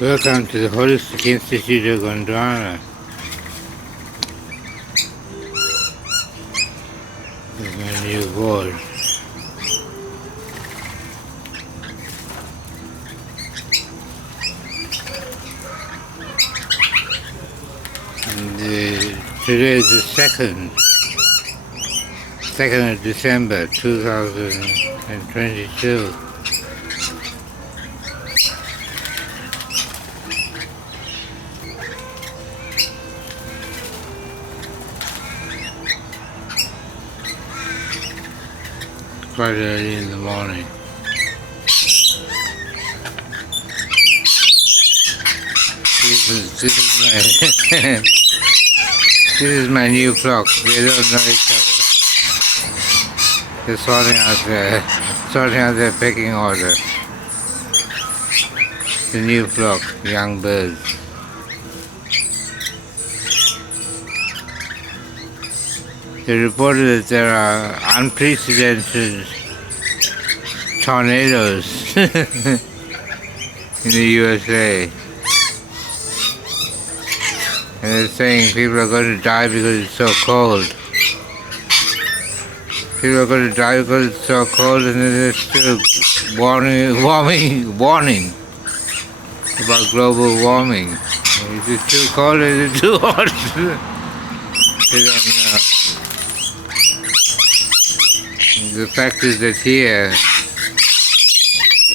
Welcome to the Holistic Institute of Gondwana. This is my new board. And, today is the 2nd of December 2022. Quite early in the morning. This is my new flock. They don't know each other. They're sorting out their pecking order. The new flock, young birds. They reported that there are unprecedented tornadoes in the USA. And they're saying people are going to die because it's so cold. People are going to die because it's so cold, and then they're still warning about global warming. Is it too cold or is it too hot? They don't know. The fact is that here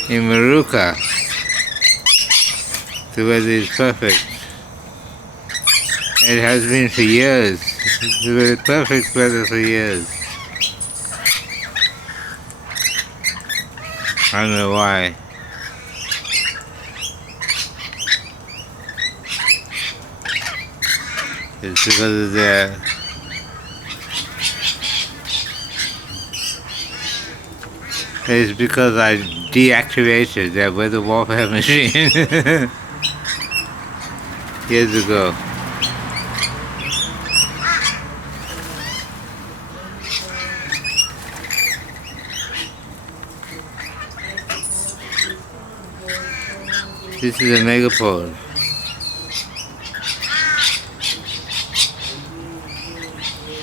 in Maruka, the weather is perfect. It has been for years. It's been perfect weather for years. I don't know why. It's because of their It's because I deactivated their weather warfare machine years ago. This is a megapode.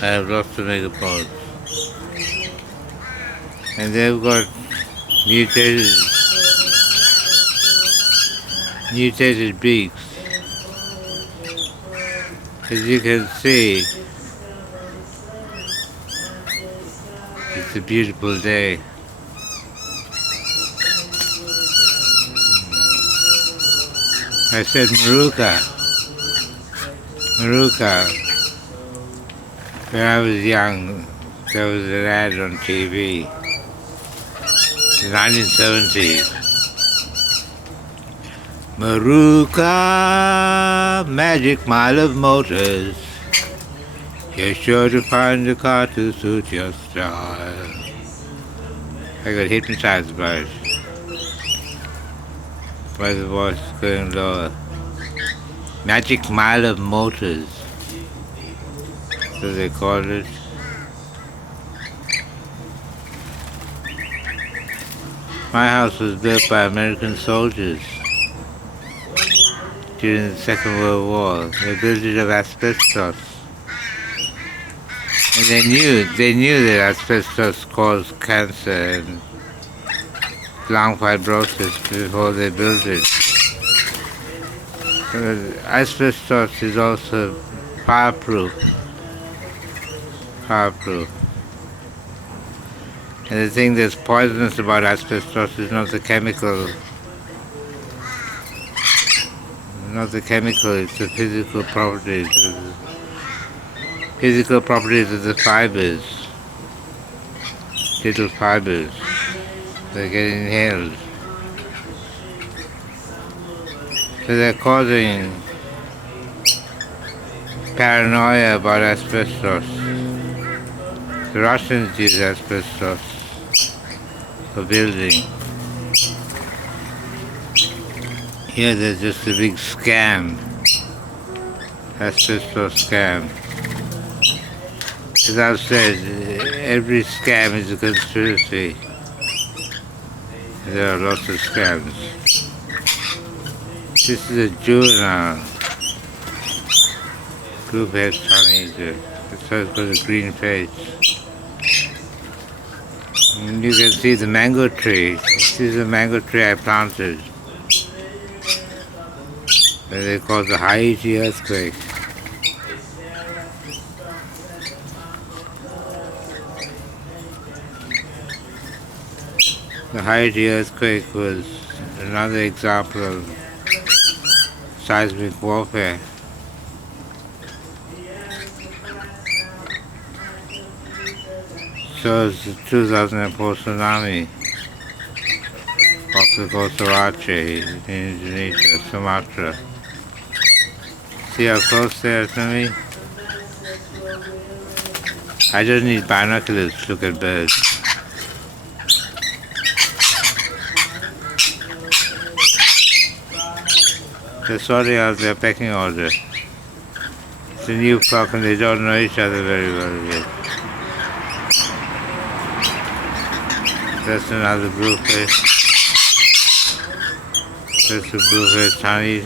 I have lots of megapods. And they've got mutated beaks. As you can see, it's a beautiful day. I said Maruka. When I was young, there was an ad on TV. The 1970s. Maruka, magic mile of motors. You're sure to find a car to suit your style. I got hypnotized by it. By the voice going lower. Magic mile of motors. So they called it. My house was built by American soldiers during the Second World War. They built it of asbestos. And they knew that asbestos caused cancer and lung fibrosis before they built it. Asbestos is also fireproof. And the thing that's poisonous about asbestos is not the chemical. It's the physical properties. Physical properties of the fibers. Little fibers. They get inhaled. So they're causing paranoia about asbestos. The Russians use asbestos for building. Here there's just a big scam. Asbestos scam. As I've said, every scam is a conspiracy. There are lots of scams. This is a juvenile blue-faced teenager. It's got a green face. And you can see the mango tree. This is a mango tree I planted. That they call the HIG earthquake. The HIG earthquake was another example of seismic warfare. So is the 2004 tsunami off the coast of Aceh in Indonesia, Sumatra. See how close they are to me? I just need binoculars to look at birds. They're sorting out their pecking order. It's a new flock and they don't know each other very well yet. That's another blueface. That's a blueface honey.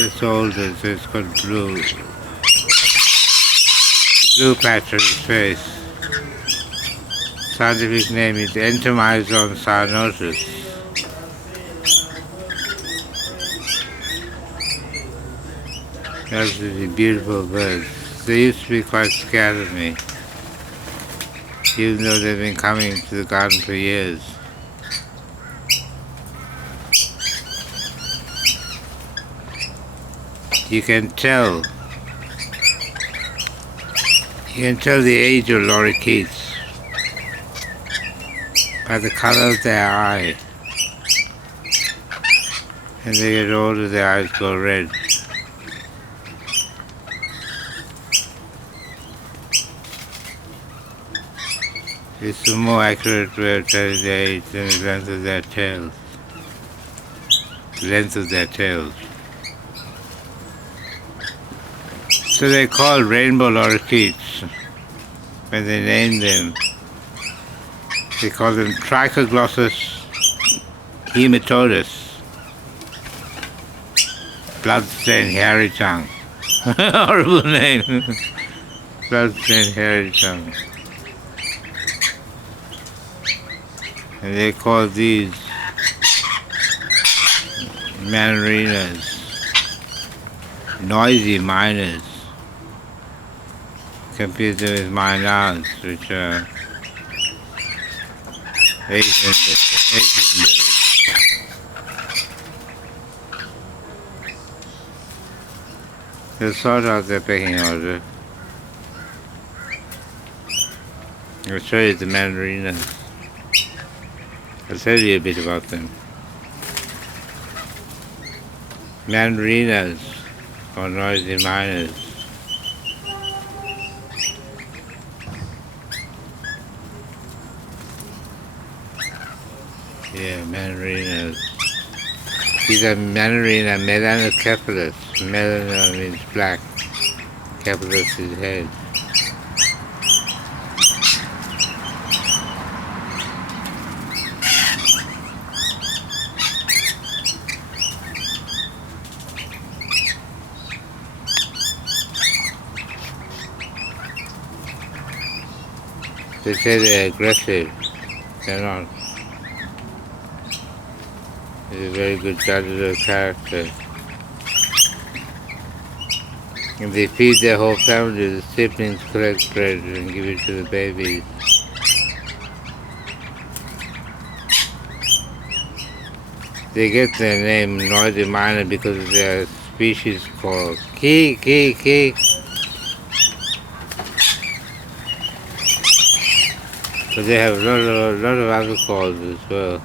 It's older, so it's got blue patch on its face. Scientific name is Entomyzon cyanosus. Absolutely beautiful birds. They used to be quite scared of me, even though they've been coming to the garden for years. You can tell the age of lorikeets by the color of their eye. As they get older, their eyes go red. It's a more accurate way of telling their age than the length of their tails. So they're called rainbow lorikeets. When they name them, they call them Trichoglossus hematodes. Blood-stained hairy tongue. Horrible name. Blood-stained hairy tongue. And they call these manarinas, noisy miners, compared them with minards, which are Asian birds. They'll sort out their pecking order. I'll show you the mandarinas. I'll tell you a bit about them. Mandarinas, or noisy miners. Yeah, mandarinas. These are mandarina melanocephalus. Melano means black. Cephalus is head. They say they're aggressive. They're not. They're very good judges of character. If they feed their whole family, the siblings collect bread and give it to the babies. They get their name noisy miner because of their species called ki. But they have a lot of other calls as well.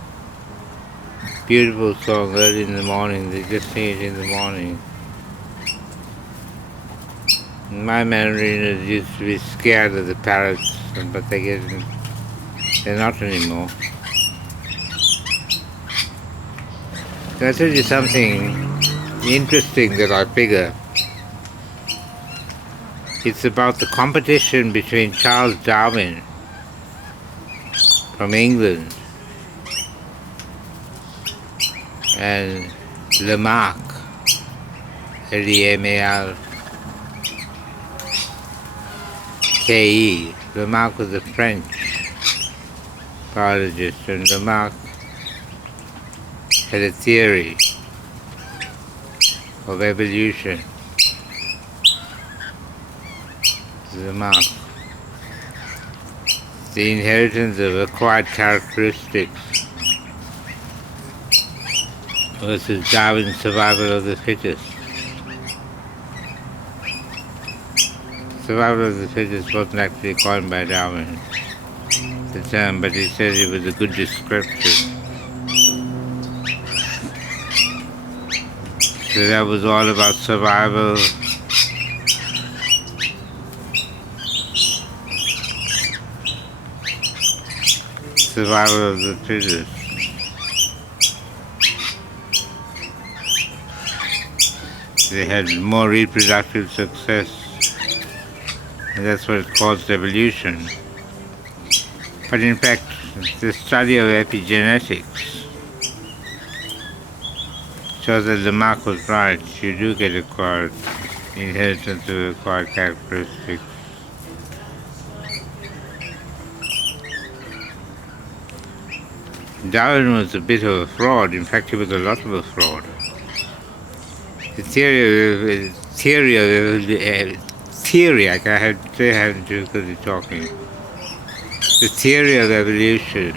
Beautiful song early in the morning. They just sing it in the morning. My mandarinas used to be scared of the parrots, but they're not anymore. So I'll tell you something interesting that I figure. It's about the competition between Charles Darwin from England and Lamarck, Lamarck. Lamarck was a French biologist, and Lamarck had a theory of evolution. Lamarck. The inheritance of acquired characteristics versus Darwin's survival of the fittest. Survival of the fittest wasn't actually coined by Darwin, the term, but he said it was a good description. So that was all about survival. Survival of the fittest. They had more reproductive success, and that's what caused evolution. But in fact, the study of epigenetics shows that Lamarck was right. You do get acquired inheritance of acquired characteristics. Darwin was a bit of a fraud. In fact, he was a lot of a fraud. The theory, I have to say, I have to because you're talking. The theory of evolution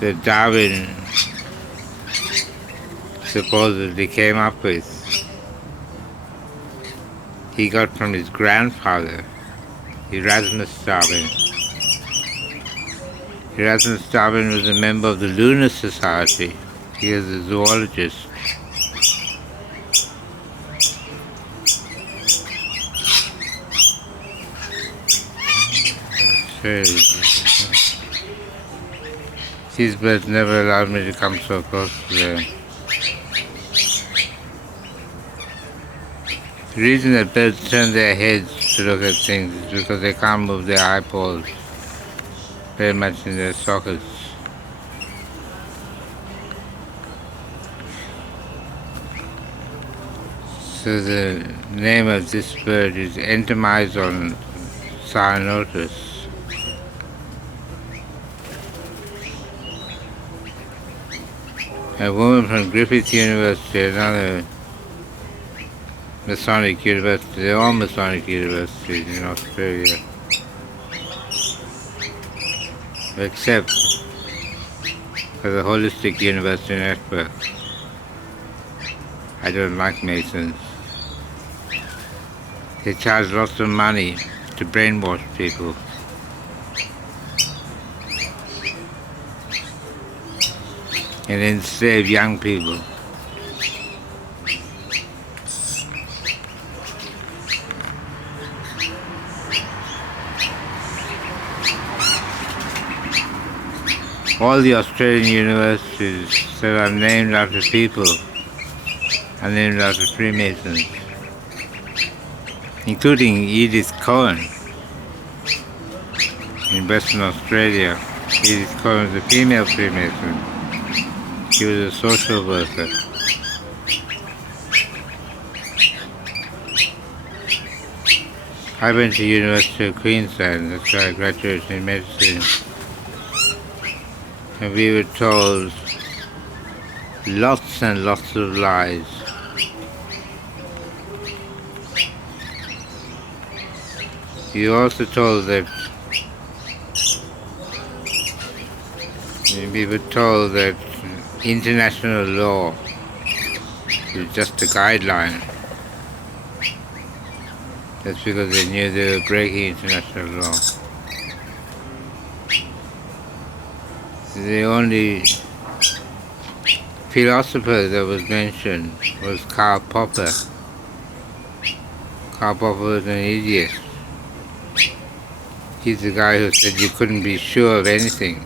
that Darwin supposedly came up with, he got from his grandfather, Erasmus Darwin. Erasmus Darwin was a member of the Lunar Society. He is a zoologist. These birds never allowed me to come so close to them. The reason that birds turn their heads to look at things is because they can't move their eyeballs very much in their sockets. So the name of this bird is Entomyzon cyanotus. A woman from Griffith University, another Masonic university, they're all Masonic universities in Australia, except for the Holistic University Network. I don't like Masons. They charge lots of money to brainwash people. And enslave young people. All the Australian universities that are named after people are named after Freemasons, including Edith Cohen in Western Australia. Edith Cohen was a female Freemason. She was a social worker. I went to University of Queensland, that's where I graduated in medicine. And we were told lots and lots of lies. We were also told that international law is just a guideline. That's because they knew they were breaking international law. The only philosopher that was mentioned was Karl Popper. Karl Popper was an idiot. He's the guy who said you couldn't be sure of anything.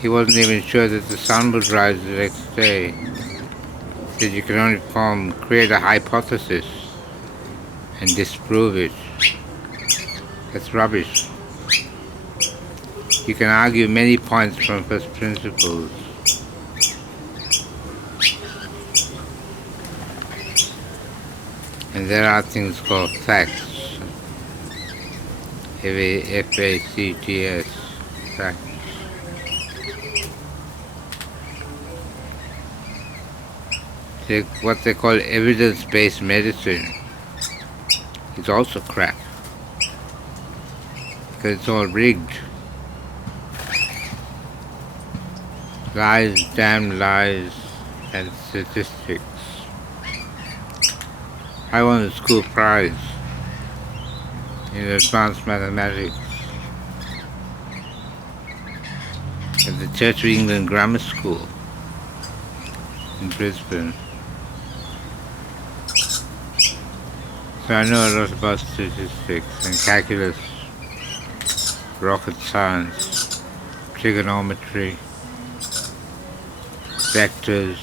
He wasn't even sure that the sun would rise the next day. He said you can only create a hypothesis and disprove it. That's rubbish. You can argue many points from first principles, And there are things called facts. F-A-C-T-S. Facts. What they call evidence-based medicine is also crap. Because it's all rigged. Lies, damn lies, and statistics. I won the school prize in advanced mathematics at the Church of England Grammar School in Brisbane. So I know a lot about statistics and calculus, rocket science, trigonometry, vectors.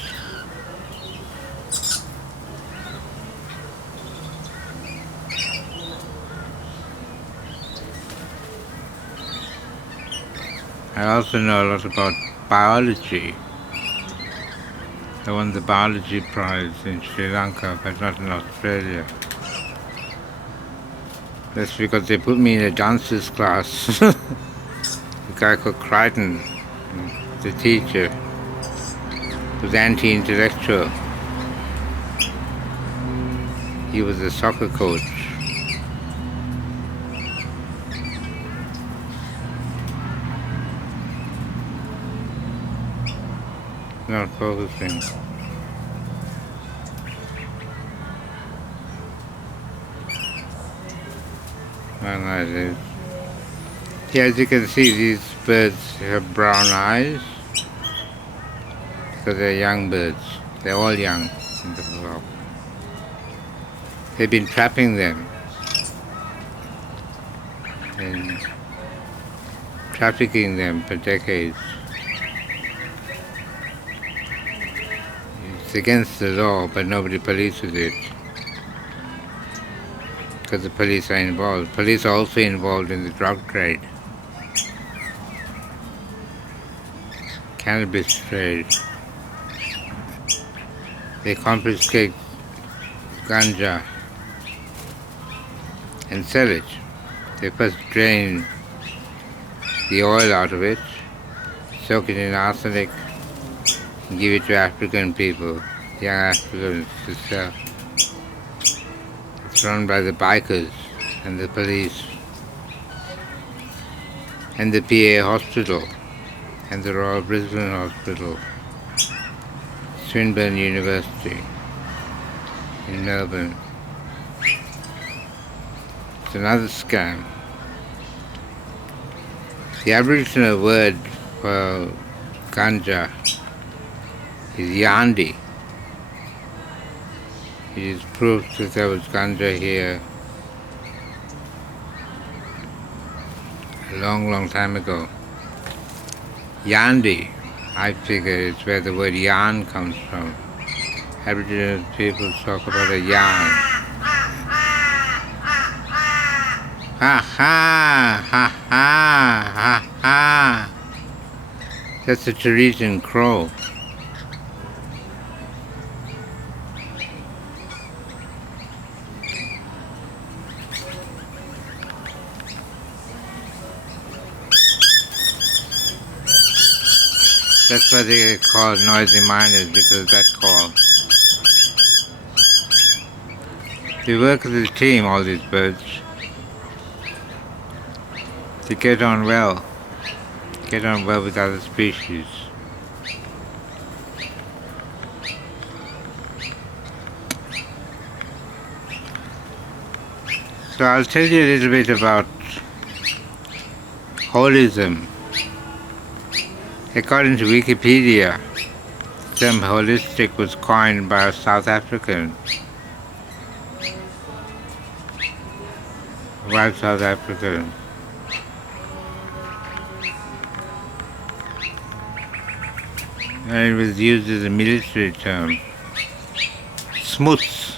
I also know a lot about biology. I won the biology prize in Sri Lanka, but not in Australia. That's because they put me in a dancer's class. A guy called Crichton, the teacher, was anti-intellectual. He was a soccer coach. Not focusing. Yeah, as you can see, these birds have brown eyes because they're young birds. They're all young in the flock. They've been trapping them and trafficking them for decades. It's against the law, but nobody polices it because the police are involved. Police are also involved in the drug trade, cannabis trade. They confiscate ganja and sell it. They first drain the oil out of it, soak it in arsenic, and give it to African people, young Africans, to sell. It's run by the bikers and the police and the PA Hospital and the Royal Brisbane Hospital, Swinburne University in Melbourne. It's another scam. The Aboriginal word for ganja is yandi. It is proof that there was ganja here a long, long time ago. Yandi, I figure, is where the word yarn comes from. Aboriginal people talk about a yarn. Ha ha, ha ha, ha ha. That's a Teresian crow. That's why they get called noisy miners, because of that call. They work as a team, all these birds. They get on well with other species. So I'll tell you a little bit about holism. According to Wikipedia, the term holistic was coined by a South African, white South African. And it was used as a military term. Smuts,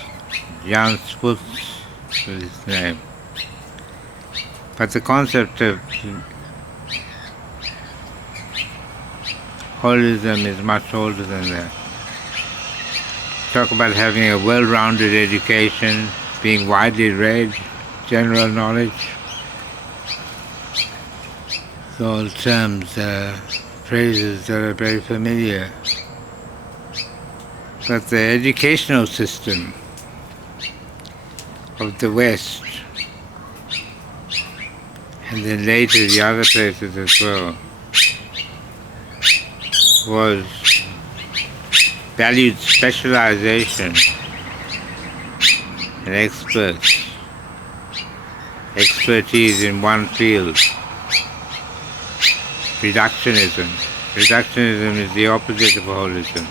Jan Smuts was his name. But the concept of holism is much older than that. Talk about having a well-rounded education, being widely read, general knowledge, all terms, phrases that are very familiar. But the educational system of the West, and then later the other places as well, was valued specialization and expertise in one field. Reductionism. Reductionism is the opposite of holism.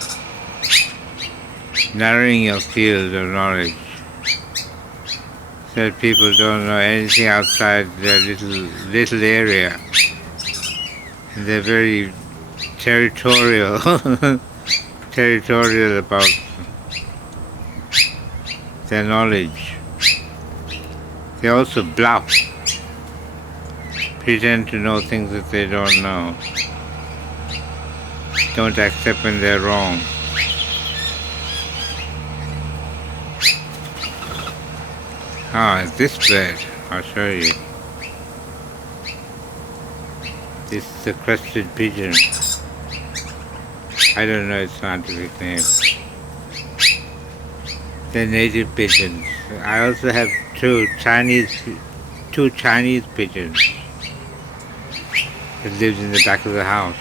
Narrowing your field of knowledge so that people don't know anything outside their little area. And they're very territorial about their knowledge. They also bluff, pretend to know things that they don't know, don't accept when they're wrong. This bird, I'll show you. This is a crested pigeon. I don't know its scientific name. They're native pigeons. I also have two Chinese pigeons that lived in the back of the house.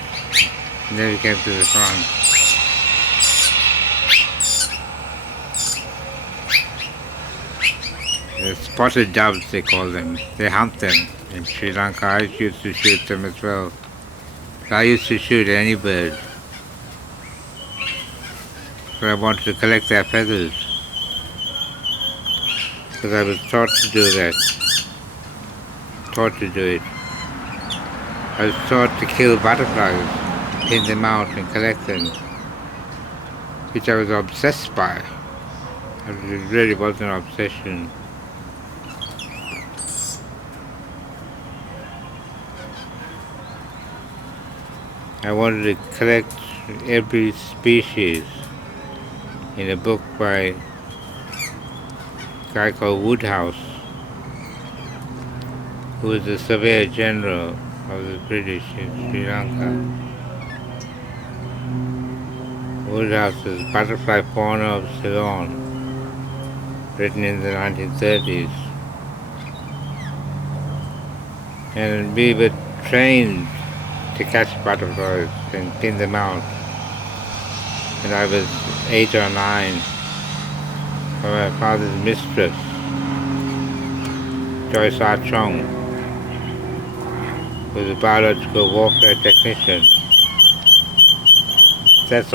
Never came to the front. The spotted doves, they call them. They hunt them in Sri Lanka. I used to shoot them as well. But I used to shoot any bird. So I wanted to collect their feathers. Because I was taught to do that. Taught to do it. I was taught to kill butterflies, pin them out and collect them. Which I was obsessed by. It really was an obsession. I wanted to collect every species in a book by a guy called Woodhouse, who was the Surveyor General of the British in Sri Lanka. Woodhouse's Butterfly Fauna of Ceylon, written in the 1930s. And we were trained to catch butterflies and pin them out. And I was 8 or 9, from my father's mistress, Joyce R. Chong, who was a biological warfare technician. That's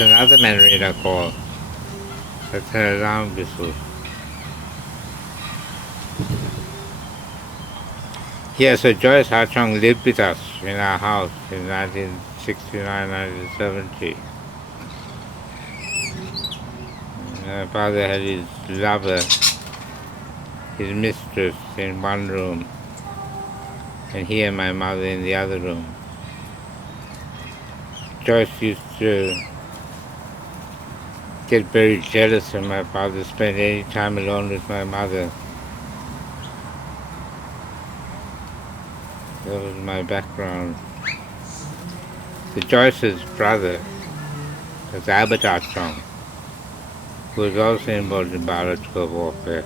another Mandarina call. That's an alarm whistle. Yeah, so Joyce Harchong lived with us in our house in 1969, 1970. My father had his lover, his mistress, in one room, and he and my mother in the other room. Joyce used to get very jealous when my father spent any time alone with my mother. That was my background. The Joyce's brother was Albert Armstrong, who was also involved in biological warfare.